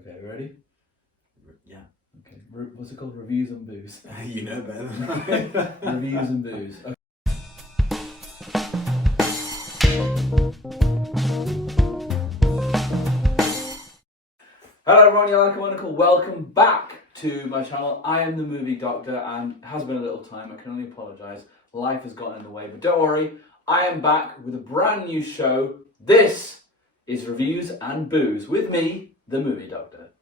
Okay, ready? Yeah. Okay. What's it called? Reviews and booze. You know better than I. Reviews and booze. Okay. Hello everyone, you're like a wonderful. Welcome back to my channel. I am the movie doctor and it has been a little time. I can only apologise. Life has gotten in the way, but don't worry. I am back with a brand new show. This is Reviews and Booze with me, the movie doctor.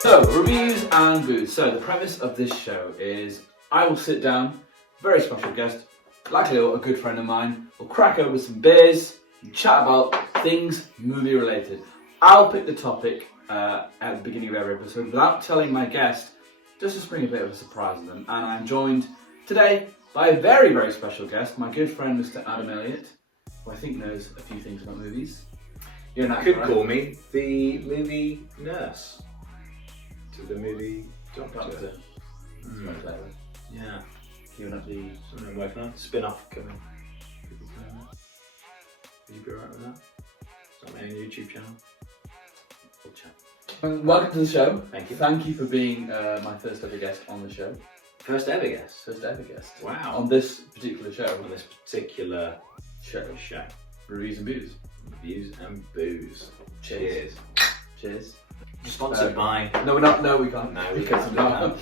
So, reviews and booze. So, the premise of this show is I will sit down, very special guest, likely a good friend of mine, we'll crack over some beers and chat about things movie related. I'll pick the topic at the beginning of every episode without telling my guest, just to spring a bit of a surprise on them. And I'm joined today by a very, very special guest, my good friend Mr. Adam Elliott, who I think knows a few things about movies. You're an actor, Could call me the movie nurse. To the movie doctor. That's very clever. Yeah. Giving up the... Something I'm working on. Spin-off coming. People playing that. Would you be alright with that? It's on my own YouTube channel. We'll chat. Welcome to the show. Thank you. Thank you for being my first ever guest on the show. First ever guest. First ever guest. Wow. On this particular show. On this particular show. Reviews and Booze. Reviews and booze. Cheers. Cheers. Sponsored by... No, we're not. No, we can't. No, we because can't.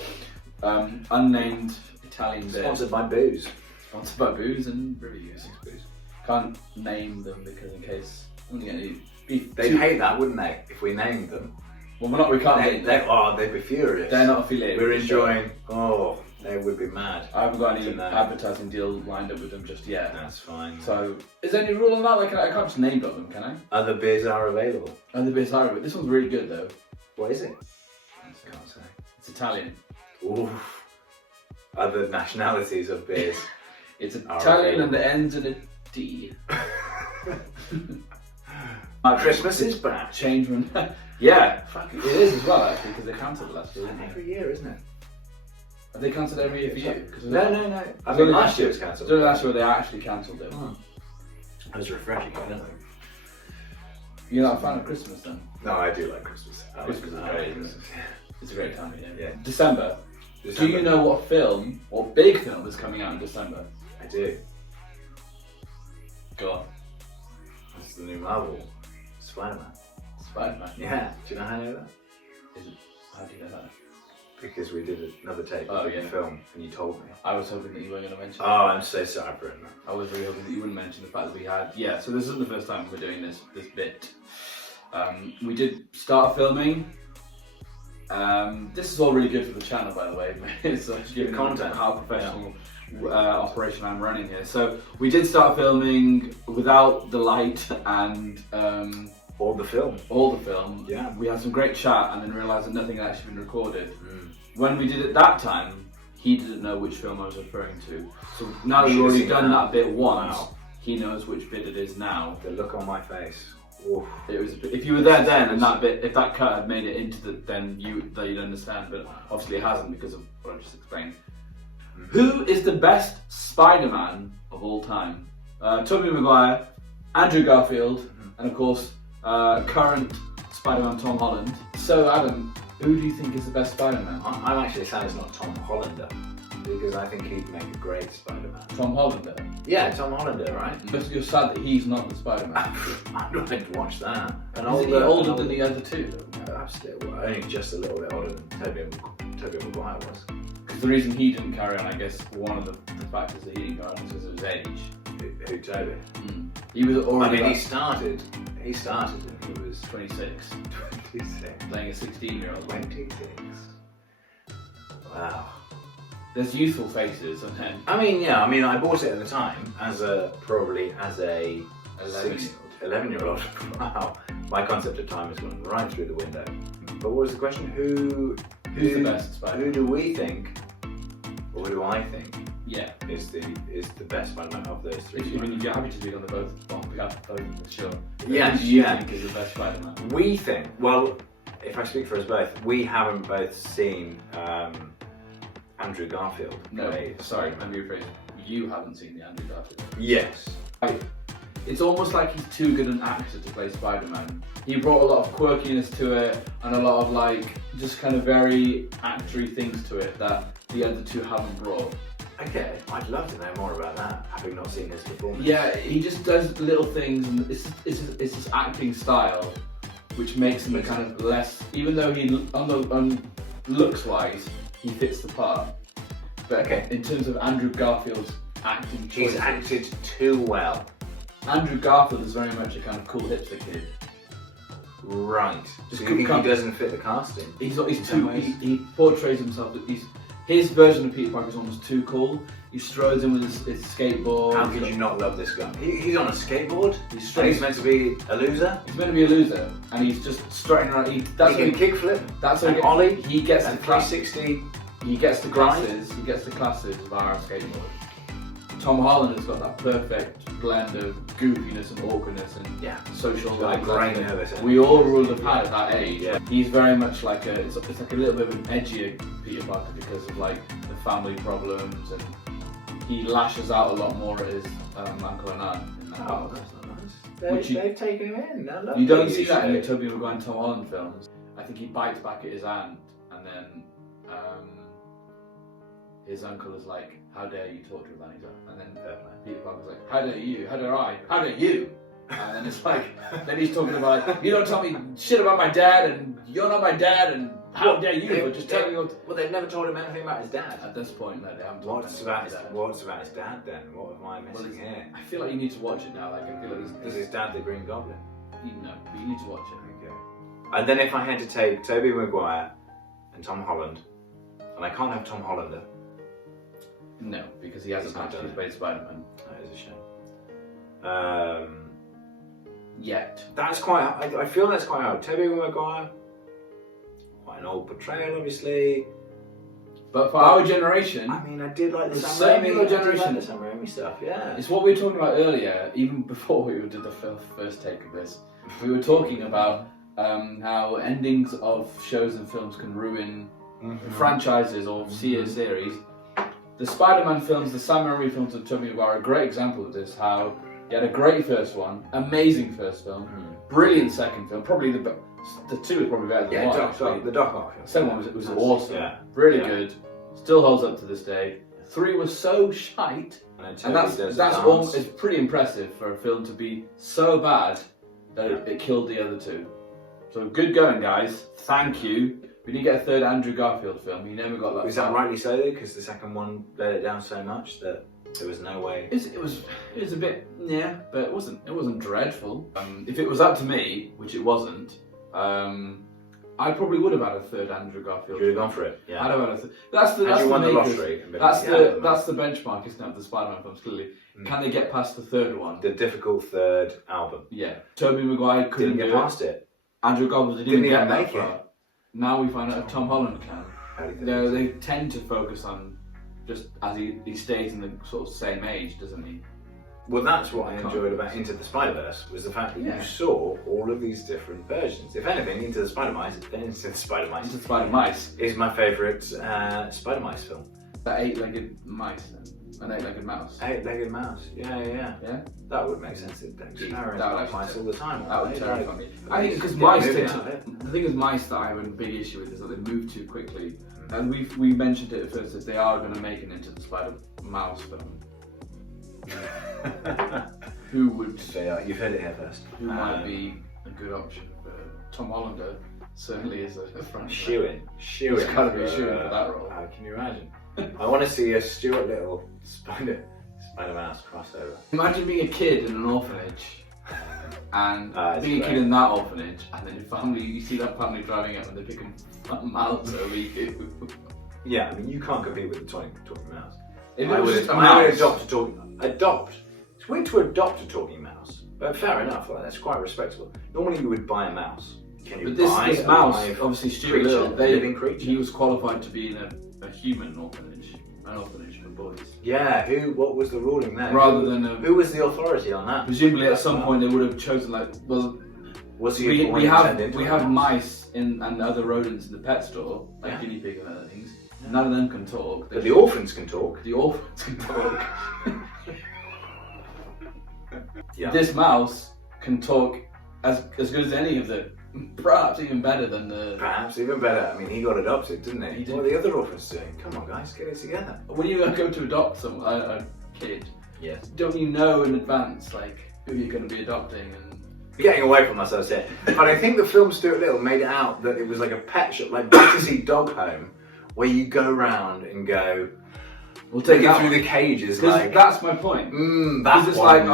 Unnamed Italian beer. Sponsored by booze. Sponsored by booze and reviews. Booze. Can't name them because in case I'm gonna get any beef. They'd hate that, wouldn't they? If we named them. Well, we're not. We can't name them. They'd be furious. They're not affiliated. We're with the show. enjoying. Oh, they would be mad. I haven't got any advertising deal lined up with them just yet. That's fine. So, is there any rule on that? Like, I can't just name drop them, can I? Other beers are available. And the beer's higher, but this one's really good though. What is it? I can't say. It's Italian. Oof. Other nationalities of beers. It's Italian and it ends in a D. Christmas is back. Change when... Yeah, fuck it is as well actually because they cancelled it last year. Every year, isn't it? Have they cancelled every year for you? No. I think last year was cancelled. So last year they actually cancelled it. That was refreshing, I don't know. You're not a fan of Christmas then? No, I do like Christmas. Christmas is great. It's a great time of year. Yeah. December. Do you know what film or big film is coming out in December? I do. Go on. It's the new Marvel. Spider-Man. Spider-Man. Yeah. Do you know how I know that? How do you know that? Because we did another take of the film and you told me. I was hoping that you weren't going to mention it. Oh, I'm so sorry for it. I was really hoping that you wouldn't mention the fact that we had... Yeah, so this isn't the first time we're doing this bit. We did start filming. This is all really good for the channel, by the way. It's giving content. How professional operation I'm running here. So we did start filming without the light and... All the film. Yeah. We had some great chat and then realised that nothing had actually been recorded. When we did it that time, he didn't know which film I was referring to. So now that we've already done that bit once, he knows which bit it is now. The look on my face. Oof. It was. If you were there then, and that bit, if that cut had made it into then you'd understand. But obviously it hasn't because of what I just explained. Who is the best Spider-Man of all time? Tobey Maguire, Andrew Garfield, and of course current Spider-Man Tom Holland. So Adam, who do you think is the best Spider-Man? I'm actually sad it's not Tom Hollander, because I think he'd make a great Spider-Man. Tom Hollander? Yeah, Tom Hollander, right? But you're sad that he's not the Spider-Man. I'd like to watch that. And older than the other two? No, absolutely. Well, only just a little bit older than Tobey Maguire was. Because the reason he didn't carry on, I guess, one of the factors that he didn't carry on is because of his age. Who Tobey? He was already... I mean, he started and he was 26. 26. Playing a 16-year-old. 26. Wow. There's youthful faces, and then... I mean, yeah, I bought it at the time as a 11-year-old. Wow. My concept of time has gone right through the window. But what was the question? Who's the best Spider-Man? Who do we think? Or who do I think Yeah. is the best Spider-Man of those three? I mean, if you're happy to be on the both, on behalf of both, sure. Yes, Who do you yeah. think is the best Spider-Man? We think, well, if I speak for us both, we haven't both seen Andrew Garfield. No, play sorry, Spider-Man. let me rephrase. You haven't seen the Andrew Garfield. Yes. It's almost like he's too good an actor to play Spider-Man. He brought a lot of quirkiness to it and a lot of like just kind of very actory things to it that the other two haven't brought. Okay, I'd love to know more about that, having not seen his performance. Yeah, he just does little things, and it's his acting style, which makes him kind of less. Even though he on looks wise, he fits the part. But Okay. in terms of Andrew Garfield's acting choices, He's acted too well. Andrew Garfield is very much a kind of cool hipster kid. Right. Just So you think come- he doesn't fit the casting? He's In too. some ways? He portrays himself that his version of Peter Parker is almost too cool. He strolls in with his skateboard. How could you not love this guy? He's on a skateboard. He's And he's meant to be a loser. He's meant to be a loser, and he's just strutting around. That's He what can kickflip. That's and what ollie. he gets And the class. 360. He gets the grind. classes. He gets the classes via a skateboard. Tom Holland has got that perfect blend of goofiness and awkwardness and Yeah. social Got a life. great nervous energy. We all would have had at that age. Yeah. He's very much like it's like a little bit of an edgier Peter Parker because of like the family problems, and he lashes out a lot more at his uncle and aunt. In that Oh, film. that's not nice. Which They've taken him in. They're lovely, You don't see that in the usually. Tobey Maguire and Tom Holland films. I think he bites back at his aunt, and then his uncle is like, "How dare you talk to him?" And then Peter Parker's like, "How dare you? How dare I? How dare you?" And then it's like, then he's talking about, "You don't tell me shit about my dad, and you're not my dad, and how dare you?" But just tell me what. Well, they've never told him anything about his dad. At this point, no, they haven't. told What's him about his dad. What's about his dad then? What am I Well, missing here? I feel like you need to watch it now. Like I feel like Is there's his dad the Green Goblin? no, but you need to watch it. Okay. And then if I had to take Tobey Maguire and Tom Holland, and I can't have Tom Hollander. No, because he hasn't He's not actually done it. played Spider-Man That is a shame. yet. That's quite. I feel that's quite hard. Tobey Maguire, quite an old portrayal, obviously. But for our generation, I mean, I did like the The Sam same Raimi. your I did generation. like the Sam Raimi stuff. Yeah. it's what we were talking about earlier, even before we did the first take of this. We were talking about how endings of shows and films can ruin franchises or series. The Spider-Man films, the Sam Raimi films of Tobey Maguire are a great example of this. How he had a great first one, amazing first film, brilliant second film. Probably the two is probably better than Yeah, one. Doc, actually. the Doc Ock. The second one was awesome, Yeah. really Yeah. good, still holds up to this day. 3 was so shite. And And that's all, it's pretty impressive for a film to be so bad that it killed the other two. So good going, guys. Thank you. We did get a third Andrew Garfield film. He never got that. Was that far. rightly so though? Because the second one let it down so much that there was no way. It was a bit but it wasn't dreadful. If it was up to me, which it wasn't, I probably would have had a third Andrew Garfield. You would have film. gone for it. Yeah. I'd have had a that's the Had that's you the won the makers- lottery. and been That's like, the yeah, that's the benchmark, isn't it, of the Spider-Man films? Clearly, can they get past the third one? the difficult third album. Yeah, Tobey Maguire couldn't Didn't get do past it. it. Andrew Garfield didn't Didn't even even get make that far. Now we find out that Tom Holland can. How do you think? No, they tend to focus on just as he stays in the sort of same age, doesn't he? Well, that's what I enjoyed about Into the Spider-Verse was the fact that Yeah. you saw all of these different versions. If anything, Into the Spider-Mice, Into the Spider-Mice It's the Spider-Mice. is my favourite Spider-Mice film. That eight-legged mice, then. An eight-legged mouse. Eight-legged mouse. Yeah. Yeah? That would make sense. It'd That would about actually mice all the time. That would Right? terrify Like, me. I think because get a mice movie tend out of to, it. the thing is mice that I have a big issue with is that they move too quickly. And we mentioned it at first that they are going to make it into the Spider-Mouse film. Who would They are. You've heard it here first. who might be a good option for Tom Hollander? Certainly is a front. Shoo-in. He's gotta be a shoo-in for that role. How can you imagine? I want to see a Stuart Little Spider-Mouse crossover. Imagine being a kid in an orphanage and It's being a great. kid in that orphanage, and then your family, you see that family driving out and they're picking mouths over you. Yeah, I mean, you can't compete with the talking mouse. If I it was would just a I would mouse, adopt a talking. It's weird to adopt a talking mouse, but fair enough. Like, that's quite respectable. Normally, you would buy a mouse. Can you but this buy a mouse, live obviously Stuart creature, Little, a living creature? he was qualified to be in a human orphanage. an orphanage for boys. Yeah, what was the ruling there? Rather than who was the authority on that? Presumably at some point they would have chosen we have mice and other rodents in the pet store, like guinea pig and other things. Yeah. None of them can talk. But the orphans can talk. The orphans can talk. Yeah. This mouse can talk as good as any of the, perhaps even better than the... Perhaps even better. I mean, he got adopted, didn't he? He did. What are the other orphans doing? Come on, guys, get it together. When you go to adopt a kid, yes, don't you know in advance, like, who you're going to be adopting? And getting away from us, I said. But I think the film Stuart Little made it out that it was like a pet shop, like Battersea Dog Home, where you go round and go... We'll take it through the cages, like that's my point. That's it's like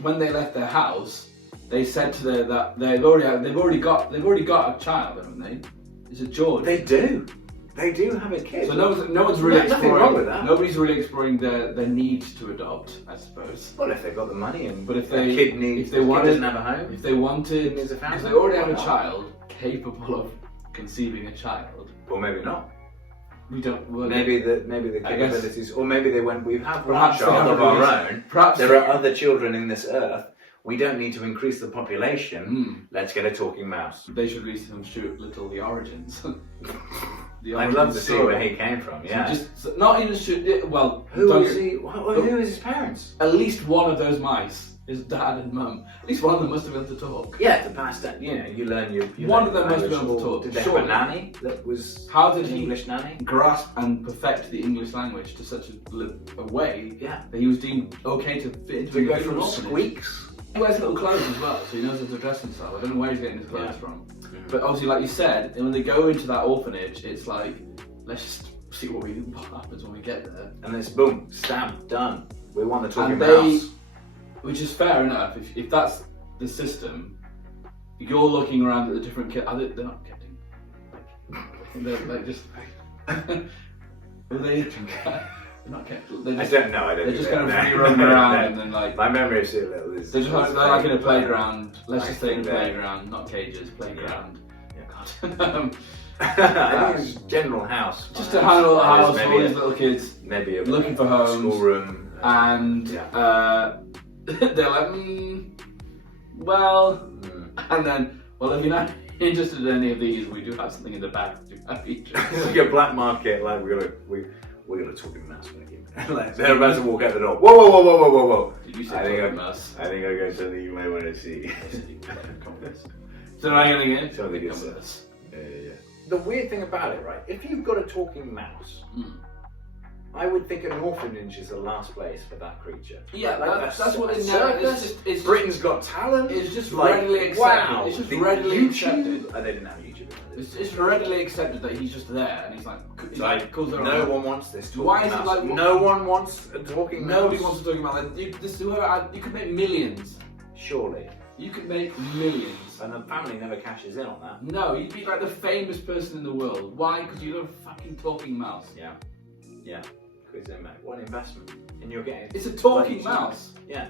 when they left their house, they said to that they've already got a child, haven't they? Is it George? They do have a kid. So no one's really nothing wrong with that. Nobody's really exploring their need to adopt, I suppose. Well, if they've got the money and but if the kid doesn't have a home, if they wanted, because they already have a child capable of conceiving a child. Or maybe not. We don't. Well, maybe the capabilities, or maybe they went. We have one perhaps child of our own. Perhaps there are other children in this earth. We don't need to increase the population. Let's get a talking mouse. They should read some Stuart Little, The Origins. I'd love to see where he came from. Yeah. So not even Stuart. Well, who is he? Who is his parents? At least one of those mice. His dad and mum. At least one of them must have been able to talk. Yeah, to pass that, you learn your one of them must have been able to talk. Did they have a nanny that was English nanny? Grasp and perfect the English language to such a way that he was deemed okay to fit into to go from squeaks. He wears little clothes as well, so he knows how to dress himself. I don't know where he's getting his clothes from. But obviously, like you said, when they go into that orphanage, it's like, let's just see what happens when we get there. And it's boom, stamp, done. We want the talking mouse. Which is fair enough. If that's the system, you're looking around at the different kids. They're not getting. They're like just. They're not getting. I don't know. They're just kind of free roaming around and then like. My memory of Stuart Little is. They're like in a playground. Let's just say in a playground, not cages. Playground. Yeah. God. I think it's general house. Just to handle the house for all these little kids. Maybe looking for homes. Schoolroom. And. They're like, and then, well, if you're not interested in any of these, we do have something in the back. It's like a black market. Like we're gonna talk in mass. Like they're about to walk out the door. Whoa! Did you say talking mass? I think I got something you might want to see. So I'm gonna get something good stuff. Yeah. The weird thing about it, right? If you've got a talking mouse. I would think an orphanage is the last place for that creature. Yeah, like that's what it's circus. It's Britain's Got Talent. It's just readily accepted. Wow, it's just readily accepted. Oh, they didn't have YouTube. It's readily accepted that he's just there, and he's like no one wants this talking Why is mouse. it like no one wants a talking mouse? Nobody wants a talking mouse. You could make millions. Surely. You could make millions. And the family never cashes in on that. No, you'd be like the famous person in the world. Why? Because you have a fucking talking mouse. Yeah. What investment? And you're getting. It's a talking mouse. Yeah.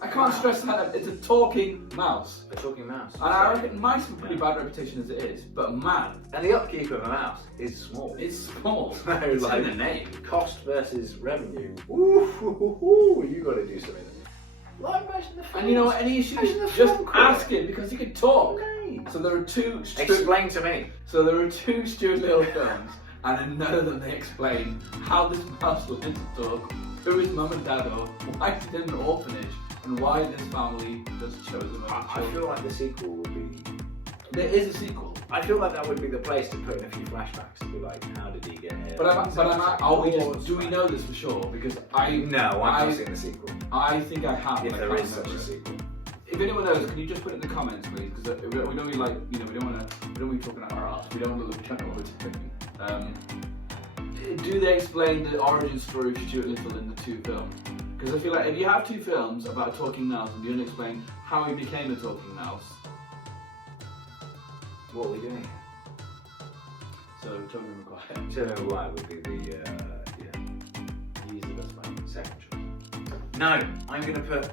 I can't stress that enough. It's a talking mouse. A talking mouse. And I reckon mice have a pretty bad reputation as it is, but man. And the upkeep of a mouse is small. It's small. It's like in the name. Cost versus revenue. You got to do something. Like imagine the film. And you know what? Any issue, just ask him because he can talk. Okay. So there are two. Explain to me. So there are two Stuart Little films. And in none of them they explain how this mouse learned to talk, who his mum and dad are, why he's in an orphanage, and why this family just chose him. I feel like the sequel would be. There is a sequel. I feel like that would be the place to put in a few flashbacks to be like, how did he get here? Do we know this for sure? Because I've not seen the sequel. I think I have. If there is such a sequel. If anyone knows, can you just put it in the comments, please? Because we don't really like, we don't want to be talking about our art. We don't want to look at what we're doing. Do they explain the origin story of Stuart Little in the two films? Because I feel like if you have two films about a talking mouse and you don't explain how he became a talking mouse, what are we doing here? So Toby Maguire. Toby Maguire would be the He's the best man. Second choice. No, I'm gonna put.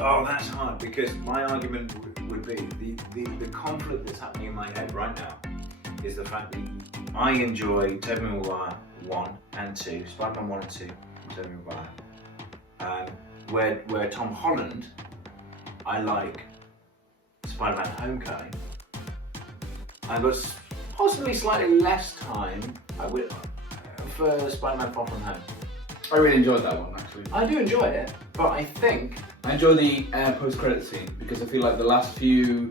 Oh, that's hard because my argument would be the conflict that's happening in my head right now is the fact that I enjoy Tobey Maguire 1 and 2, Spider-Man 1 and 2 from Tobey Maguire. Where Tom Holland, I like Spider-Man Homecoming. I've got possibly slightly less time for Spider-Man Far From Home. I really enjoyed that one actually. I do enjoy it, but I think I enjoy the post-credit scene because I feel like the last few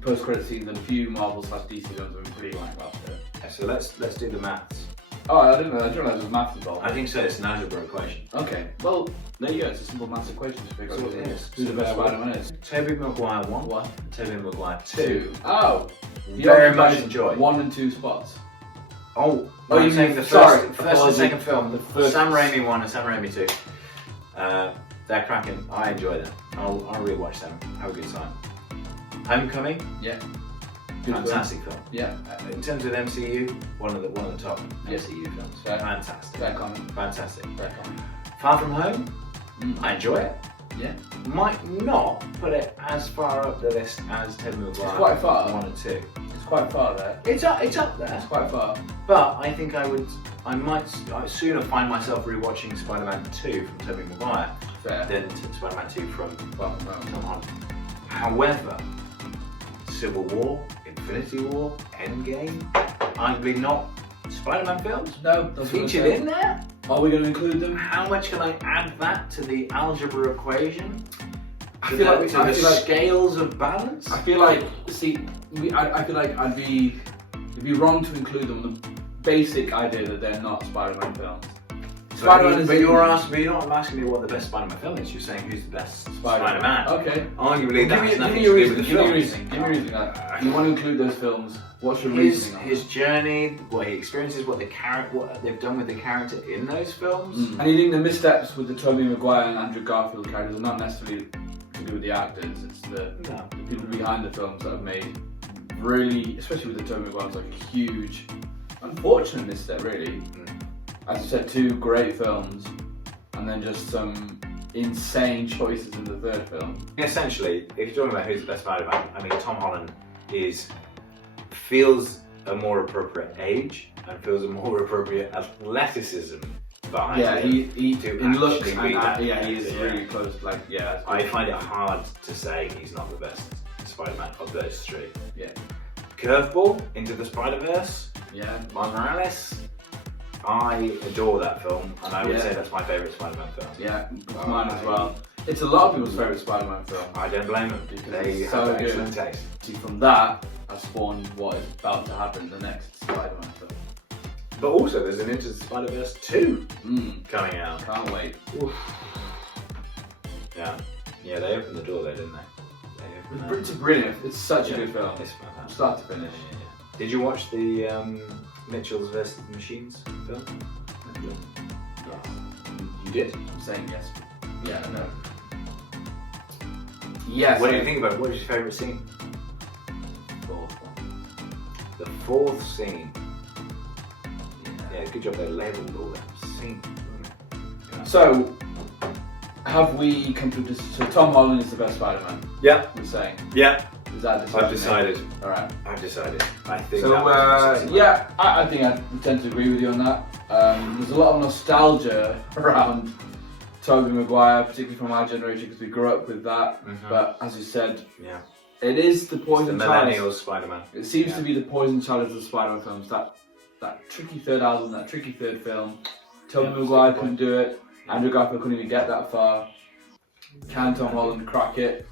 post-credit scenes and a few Marvel / DC films have been pretty lackluster. so. Let's do the maths. Oh, I didn't realize there was maths involved. I think so. It's an algebra equation. Okay, well there you go. It's a simple maths equation to figure out So it is. who the best Spider-Man is. Tobey Maguire 1, What? Tobey Maguire 2. Oh, Very much enjoy. 1 and 2 spots. Oh, you I'm saying mean- the sorry, first and apologies. second film, The first- Sam Raimi 1 and Sam Raimi 2. They're cracking. I enjoy them. I'll rewatch them. Have a good time. Homecoming, Yeah. Good fantastic film. Yeah. In terms of MCU, one of the top Yeah. MCU films. Fair. Fantastic. Fair comment. Fantastic. Fair comment. Far From Home, Mm. I enjoy it. Yeah. Might not put it as far up the list as Tobey Maguire. It's quite far. 1 and 2. It's quite far there. It's up there. It's quite far. But I think I might sooner find myself rewatching Spider-Man 2 from Tobey Maguire Fair. than Spider-Man 2 from Far from home. Tom Holland. However, Civil War, Infinity War, Endgame, arguably not Spider-Man films, No, that's what I featured said. in there. Are we going to include them? How much can I add that to the algebra equation? I To feel the, like- to I the feel like- scales of balance? I feel like, see, I feel like it'd be wrong to include them on the basic idea that they're not Spider-Man films. Spider-Man is but in you're them. not asking me what the best Spider-Man film is. You're saying who's the best Spider-Man. Spider-Man. Okay. Arguably, that has Give nothing me to your do reason. with the Give me your films. reason. Give me your reason. Like, you want to include those films? What's your His reasoning on his that? journey, what he experiences, what they've done with the character in those films. And you think the missteps with the Tobey Maguire and Andrew Garfield characters are not necessarily to do with the actors, it's the people behind the films that have made really, especially with the Tobey Maguire, like a huge, unfortunate misstep really. As you said, 2 great films, and then just some insane choices in the third film. Essentially, if you're talking about who's the best Spider-Man, I mean Tom Holland feels a more appropriate age and feels a more appropriate athleticism behind Yeah, him. he to in looks actually be and that yeah, he is character, yeah. really close. Like yeah, I find it hard to say he's not the best Spider-Man of those 3. Yeah, Curveball, Into the Spider-Verse, yeah. Miles Morales. I adore that film, and I would Yeah. say that's my favourite Spider-Man film. Yeah, it's mine as well. It's a lot of people's favourite Spider-Man film. I don't blame them. Because They it's have so good. excellent taste. See, from that, I spawned what is about to happen in the next Spider-Man film. But also, there's an Into the Spider-Verse 2 coming out. Can't wait. Oof. Yeah, they opened the door there, didn't they? It's brilliant. It's such a good film, It's fantastic. start to finish. Yeah. Did you watch the Mitchells vs. the Machines film? Yes. You did. I'm saying yes. Yeah, no. Yes. What do you think about it? What is your favourite scene? Fourth one. The 4th scene. Yeah. Yeah, good job they labelled all them scenes. So, have we come to this? So Tom Holland is the best Spider-Man. Yeah. We're saying. Yeah. Is that a decision? I've decided. All right. I've decided. I think. So that was yeah, I think I tend to agree with you on that. There's a lot of nostalgia around Tobey Maguire, particularly from our generation, because we grew up with that. But as you said, Yeah. it is the The poison millennials chalice. Spider-Man. It seems to be the poison chalice of the Spider-Man films. That tricky third album, that tricky third film. Tobey Maguire couldn't do it. Andrew Garfield couldn't even get that far. Can Tom Holland crack it?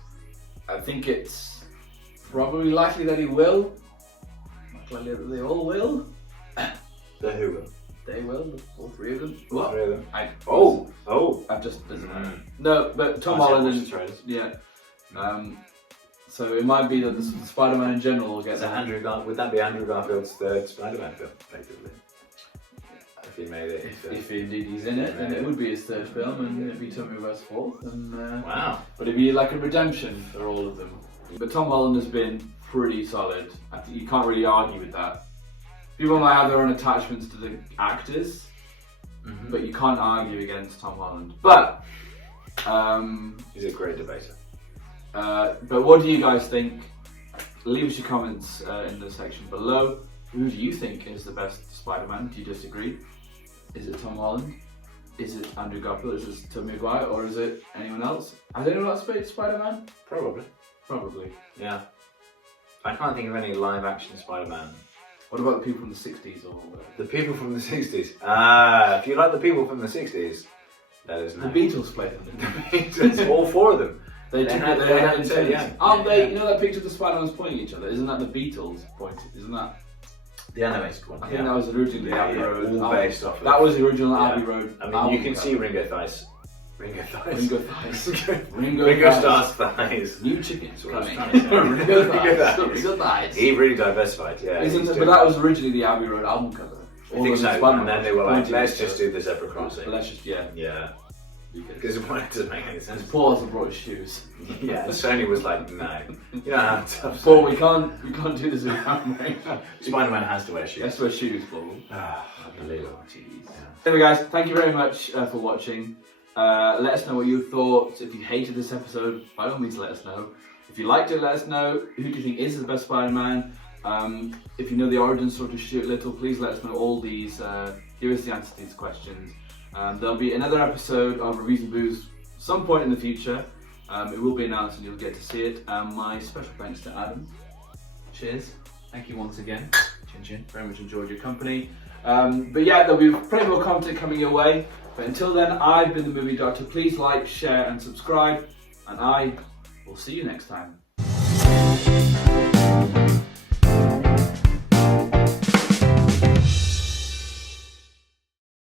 I think it's probably likely that he will. Likely that they all will. The Who will. They will, all 3 of them. What? Three of them. Oh! I've just no, but Tom Holland and yeah. So it might be that the Spider-Man in general will get that. Would that be Andrew Garfield's 3rd Spider-Man film, effectively? If he made it. If indeed he's in it, then it would be his 3rd film, and it'd be Tobey Maguire's 4th. And Wow. but it'd be like a redemption for all of them. But Tom Holland has been pretty solid. I think you can't really argue with that. People might have their own attachments to the actors, but you can't argue against Tom Holland. But he's a great debater. but what do you guys think? leave us your comments in the section below. Who do you think is the best Spider-Man? Do you disagree? Is it Tom Holland? Is it Andrew Garfield? Is it Tobey Maguire? Or is it anyone else? Has anyone else played Spider-Man? Probably. Probably. Yeah. I can't think of any live action Spider-Man. What about the people from the 60s or whatever? The people from the 60s. Ah, if you like the people from the 60s, let us know. The Beatles played them. It's all four of them. They They took had- it, they they had had to, intense. yeah. Aren't they? Yeah. You know that picture of the Spider-Man's pointing at each other? Isn't that the Beatles pointing? Isn't that? The animated one. I think that was originally Yeah, Abbey yeah, Road. all album. based off of- That was the original Yeah. Abbey Road. I mean, album you can see cover. Ringo Thighs. Ringo Thighs. Ringo Thighs. Ringo Starr's thighs. New chickens That's what I was coming. trying to say. Ringo Thighs. Ringo Ringo Thighs. He really diversified, yeah. Isn't he's it, but doing that that. was originally the Abbey Road album cover. I think so, and then they were like, let's just do the zebra crossing. But let's just, yeah. Yeah, Because because it doesn't make any sense. Paul hasn't brought his shoes. Yeah, and Sony was like, no, you don't have to. Paul, we can't do this without wearing Spider-Man has to wear shoes. Let's wear shoes, Paul. Ah, unbelievable. Jeez. Anyway, guys, thank you very much for watching. Let us know what you thought. If you hated this episode, by all means, let us know. If you liked it, let us know. Who do you think is the best Spider-Man? If you know the origin story to Stuart Little, please let us know all these. Give us the answer to these questions. There'll be another episode of Reviews and Booze some point in the future. It will be announced and you'll get to see it. My special thanks to Adam. Cheers. Thank you once again. Chin chin. Very much enjoyed your company. But yeah, there'll be plenty more content coming your way. But until then, I've been the Movie Doctor. Please like, share and subscribe. And I will see you next time.